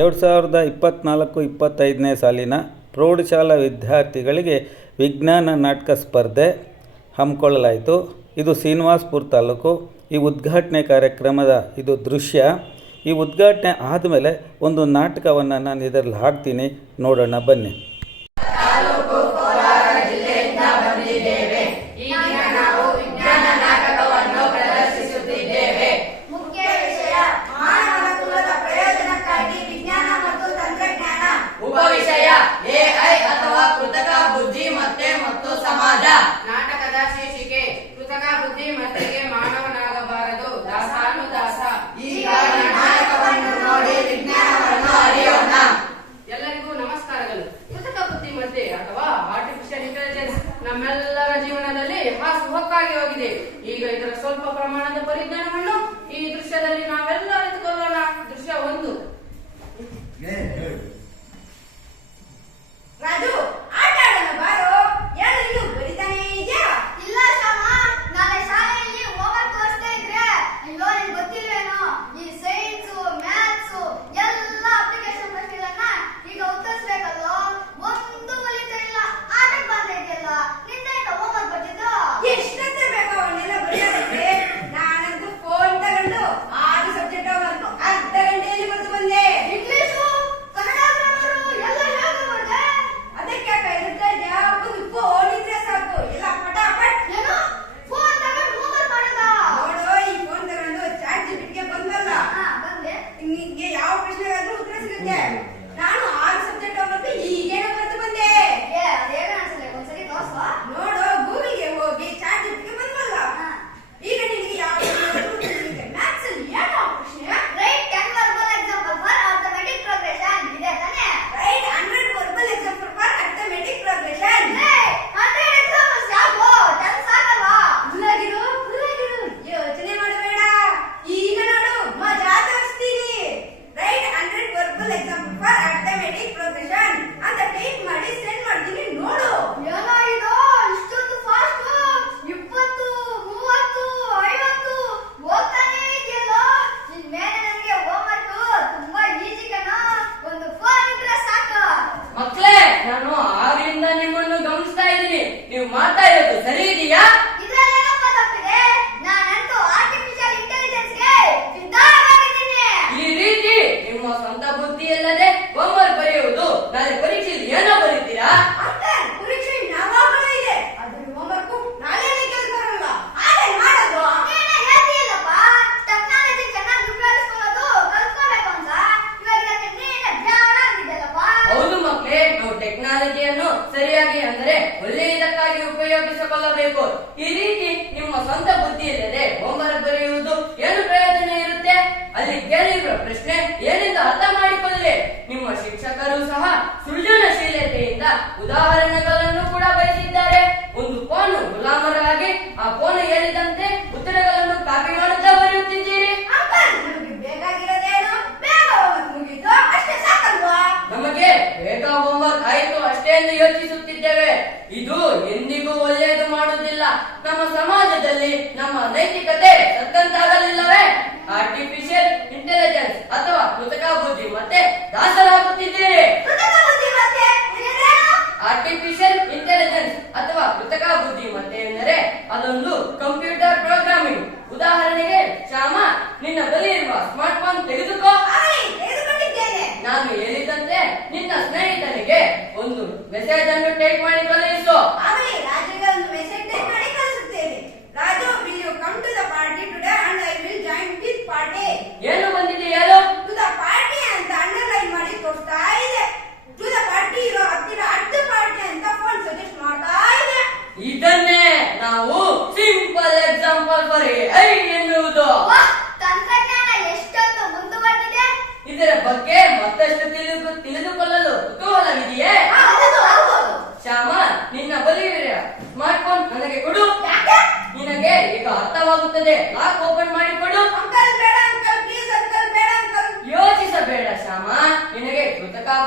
ಎರಡು ಸಾವಿರದ ಇಪ್ಪತ್ತ್ನಾಲ್ಕು ಇಪ್ಪತ್ತೈದನೇ ಸಾಲಿನ ಪ್ರೌಢಶಾಲಾ ವಿದ್ಯಾರ್ಥಿಗಳಿಗೆ ವಿಜ್ಞಾನ ನಾಟಕ ಸ್ಪರ್ಧೆ ಹಮ್ಮಿಕೊಳ್ಳಲಾಯಿತು. ಇದು ಶ್ರೀನಿವಾಸ್ಪುರ ತಾಲೂಕು. ಈ ಉದ್ಘಾಟನೆ ಕಾರ್ಯಕ್ರಮದ ಇದು ದೃಶ್ಯ. ಈ ಉದ್ಘಾಟನೆ ಆದಮೇಲೆ ಒಂದು ನಾಟಕವನ್ನು ನಾನು ಇದರಲ್ಲಿ ಹಾಕ್ತೀನಿ. ನೋಡೋಣ, ಬನ್ನಿ. ತಪ್ಪಾಗಿ ಹೋಗಿದೆ ಈಗ ಇದರ ಸ್ವಲ್ಪ ಪ್ರಮಾಣದ ಪರಿಜ್ಞಾನವನ್ನು ಈ ದೃಶ್ಯದಲ್ಲಿ ನಾವೆಲ್ಲ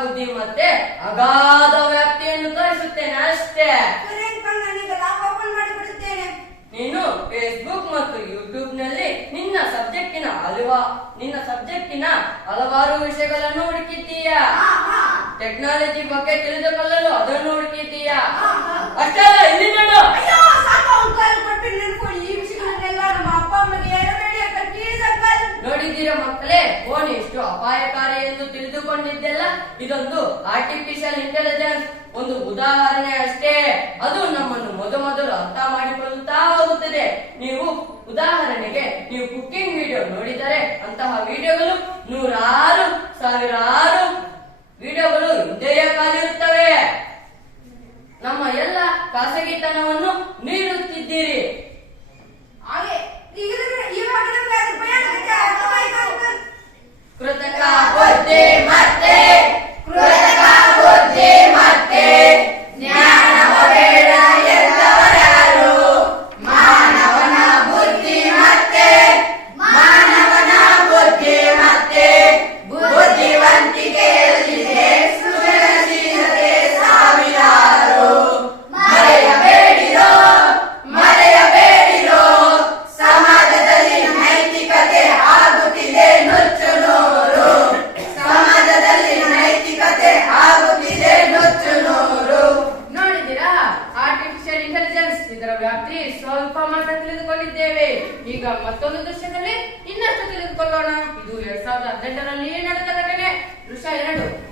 ಬುದ್ಧಿ ಮತ್ತೆ ಅಗಾಧ ವ್ಯಾಪ್ತಿಯನ್ನು ತೋರಿಸುತ್ತೇನೆ ಅಷ್ಟೇ. ನೀನು ಫೇಸ್ಬುಕ್ ಮತ್ತು ಯೂಟ್ಯೂಬ್ನಲ್ಲಿ ನಿನ್ನ ಸಬ್ಜೆಕ್ಟಿನ ಹಲವಾ ನಿನ್ನ ಸಬ್ಜೆಕ್ಟಿನ ಹಲವಾರು ವಿಷಯಗಳನ್ನು ಹುಡುಕಿದ್ದೀಯಾ? ಟೆಕ್ನಾಲಜಿ ಬಗ್ಗೆ ತಿಳಿದುಕೊಳ್ಳಲು ಅದನ್ನು ಹುಡುಕಿದ್ದೀಯಾ? ಅಷ್ಟೇ ಇಲ್ಲಿ ನೋಡು. ನೋಡಿದ್ದೀರಾ ಮಕ್ಕಳೇ? ಫೋನ್ ಎಷ್ಟು ಅಪಾಯಕಾರಿ ಎಂದು ತಿಳಿದುಕೊಂಡಿದ್ದೆಲ್ಲ? ಇದೊಂದು ಆರ್ಟಿಫಿಷಿಯಲ್ ಇಂಟೆಲಿಜೆನ್ಸ್ ಒಂದು ಉದಾಹರಣೆ ಅಷ್ಟೇ. ಅದು ನಮ್ಮನ್ನು ಮೊದಮೊದಲು ಅರ್ಥ ಮಾಡಿಕೊಳ್ಳುತ್ತಾ ಹೋಗುತ್ತದೆ. ನೀವು ಉದಾಹರಣೆಗೆ ನೀವು ಕುಕ್ಕಿಂಗ್ ವಿಡಿಯೋ ನೋಡಿದರೆ ಅಂತಹ ವಿಡಿಯೋಗಳು ನೂರಾರು, ಸಾವಿರಾರು ವಿಡಿಯೋಗಳು ಹೃದಯ ಕಾಲಿರುತ್ತವೆ. ನಮ್ಮ ಎಲ್ಲ ಖಾಸಗಿತನವನ್ನು ಇದರ ವ್ಯಾಪ್ತಿ ಸ್ವಲ್ಪ ಮಾತ್ರ ತಿಳಿದುಕೊಂಡಿದ್ದೇವೆ. ಈಗ ಮತ್ತೊಂದು ದೃಶ್ಯದಲ್ಲಿ ಇನ್ನಷ್ಟು ತಿಳಿದುಕೊಳ್ಳೋಣ. ಇದು ಎರಡ್ ಸಾವಿರದ ಹದಿನೆಂಟರಲ್ಲಿ ನಡೆದ ಘಟನೆ. ದೃಶ್ಯ ಎರಡು.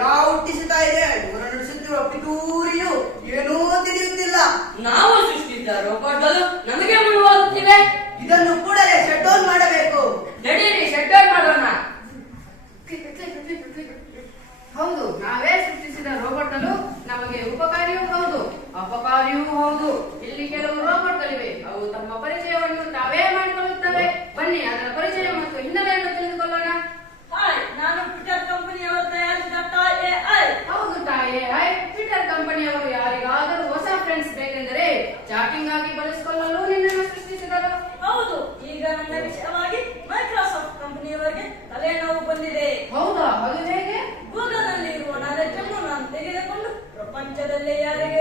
ಭಯ ಹುಟ್ಟಿಸುತ್ತಾ ಇದೆ? ದೂರ ನಡೆಸುತ್ತಿರುವ ಪಿತೂರಿಯು ಏನೂ ತಿಳಿಯುತ್ತಿಲ್ಲ. ನಾವು ಸೃಷ್ಟಿಸಿದ ರೋಬೋಟ್ಗಳು ನಮಗೆ ಮುಳುವಾಗುತ್ತಿವೆ ಇದನ್ನು ಕೂಡಲೇ ಶಟ್ ಡೌನ್ ಮಾಡಬೇಕು. ನಡೀರಿ ಶಟ್ ಡೌನ್ ಮಾಡೋಣ. ಹೌದು ನಾವೇ ಸೃಷ್ಟಿಸಿದ ರೋಬೋಟ್ಗಳು ನಮಗೆ ಉಪಕಾರಿಯೂ ಹೌದು ಅಪಕಾರಿಯೂ ಹೌದು. ಇಲ್ಲಿ ಕೆಲವು ರೋಬೋಟ್ಗಳಿವೆ. ಅವು ತಮ್ಮ ಪರಿಚಯವನ್ನು ತಾವೇ ಮಾಡಿಕೊಳ್ಳುತ್ತವೆ. ಬನ್ನಿ ಅದರ ಪರಿಚಯ ಮತ್ತು ಹಿನ್ನೆಲೆಯನ್ನು ತಿಳಿದುಕೊಳ್ಳೋಣ. ಹಾಯ್ ನಾನು ಟ್ವಿಟರ್ ಕಂಪನಿಯವರು ತಾಯೇ ಐ. ಹೌದು ತಾಯೇ ಐ. ಟ್ವಿಟರ್ ಕಂಪನಿಯವರು ಯಾರಿಗಾದರೂ ಹೊಸ ಫ್ರೆಂಡ್ಸ್ ಬೇಕೆಂದರೆ ಚಾಟಿಂಗ್ ಆಗಿ ಬಳಸಿಕೊಳ್ಳಲು ನಿನ್ನನ್ನು ಸೃಷ್ಟಿಸಿದರು. ಹೌದು ಈಗ ನನ್ನ ವಿಷಯವಾಗಿ ಮೈಕ್ರೋಸಾಫ್ಟ್ ಕಂಪನಿಯವರಿಗೆ ತಲೆನೋವು ಬಂದಿದೆ. ಹೌದಾ ಅದು ಹೇಗೆ? ಗೂಗಲ್ನಲ್ಲಿ ಇರುವ ನಾಲೆಜ್ ಅನ್ನು ನಾನು ತೆಗೆದುಕೊಂಡು ಪ್ರಪಂಚದಲ್ಲೇ ಯಾರಿಗೆ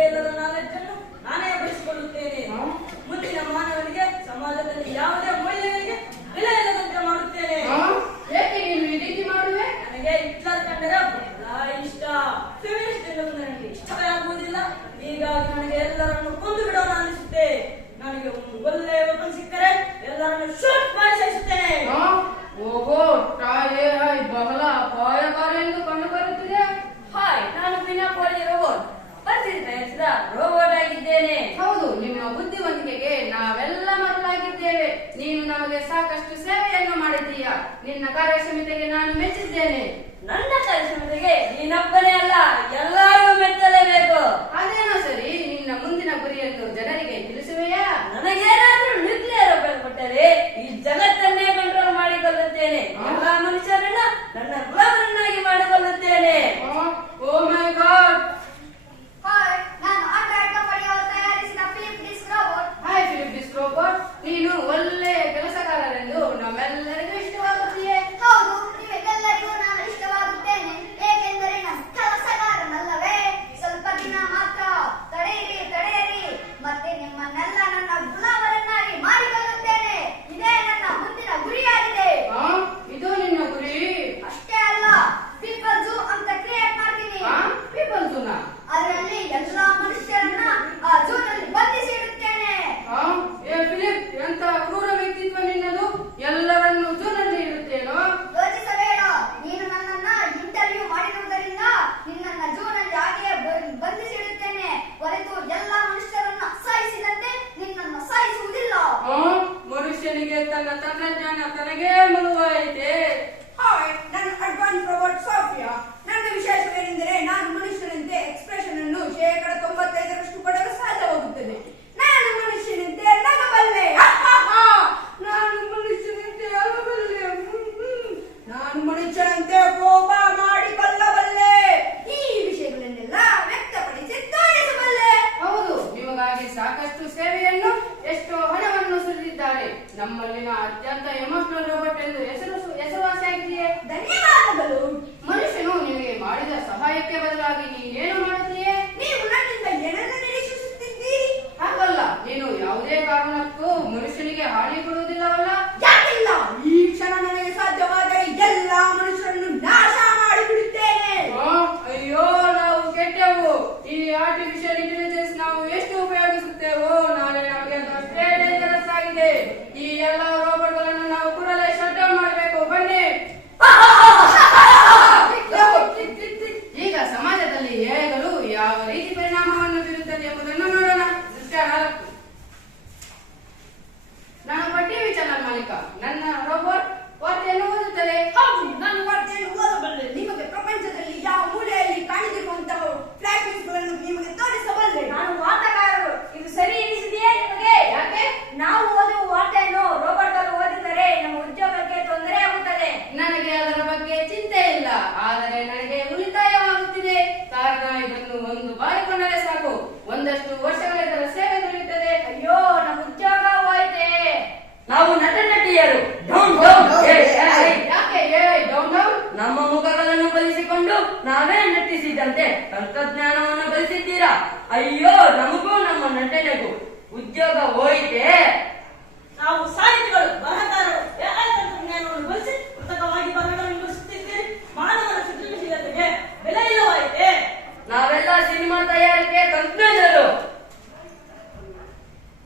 ಸಿನಿಮಾ ತಯಾರಿಕೆ ತಂತ್ರಜ್ಞರು.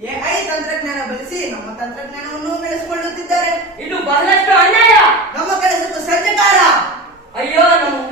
ಎಐ ತಂತ್ರಜ್ಞಾನ ಬಳಸಿ ನಮ್ಮ ತಂತ್ರಜ್ಞಾನವನ್ನು ಬೆಳೆಸಿಕೊಳ್ಳುತ್ತಿದ್ದಾರೆ. ಇದು ಬಹಳಷ್ಟು ಅನ್ಯಾಯ. ನಮ್ಮ ಕೆಲಸಕ್ಕೂ ಸಂಜಕಾರ ಅಯ್ಯೋ ನಮ್ಮ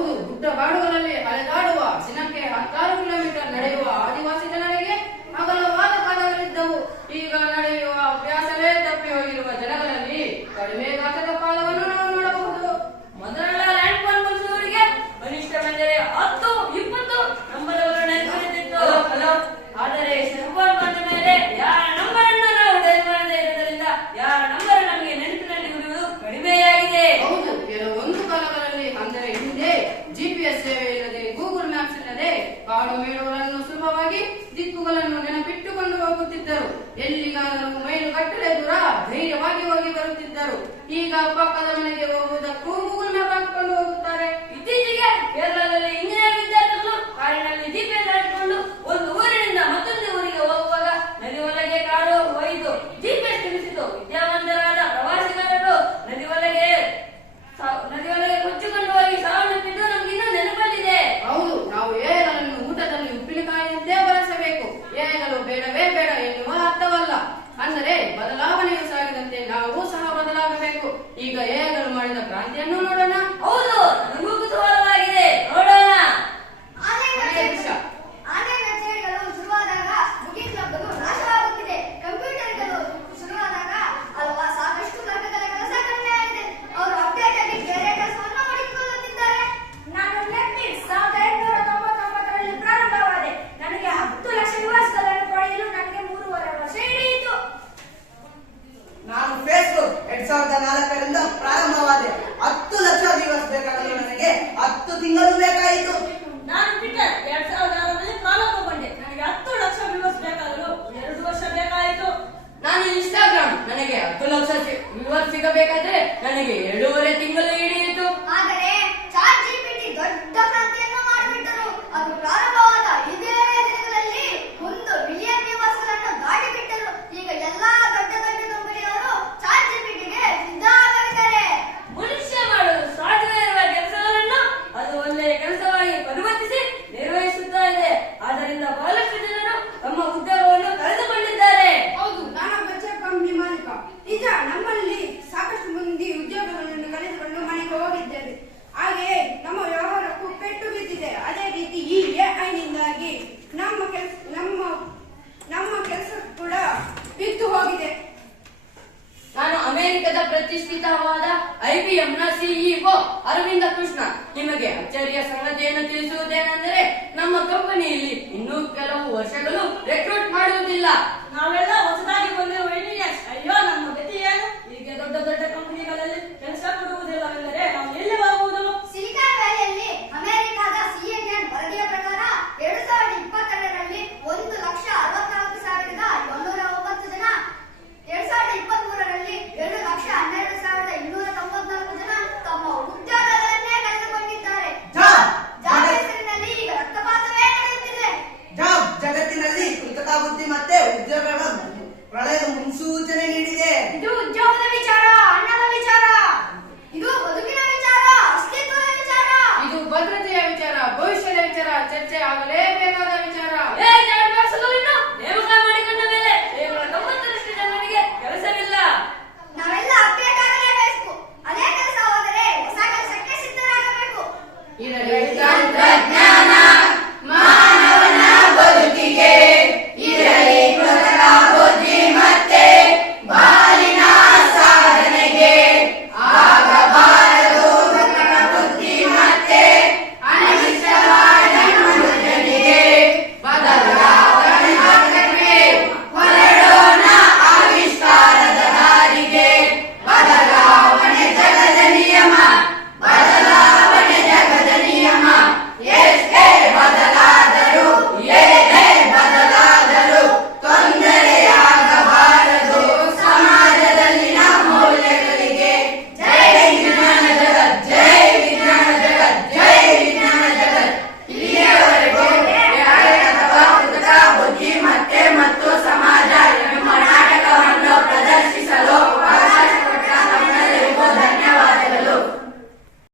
ಹೌದು ಗುಡ್ಡಗಾಡುಗಳಲ್ಲಿ ಅಲೆದಾಡುವ ದಿನಕ್ಕೆ ಹತ್ತಾರು ಕಿಲೋಮೀಟರ್ ನಡೆಯುವ ಆದಿವಾಸಿ ಜನರಿಗೆ ಅಗಲವಾದ ಕಾಲಗಳಿದ್ದವು ಈಗ ನಡೆ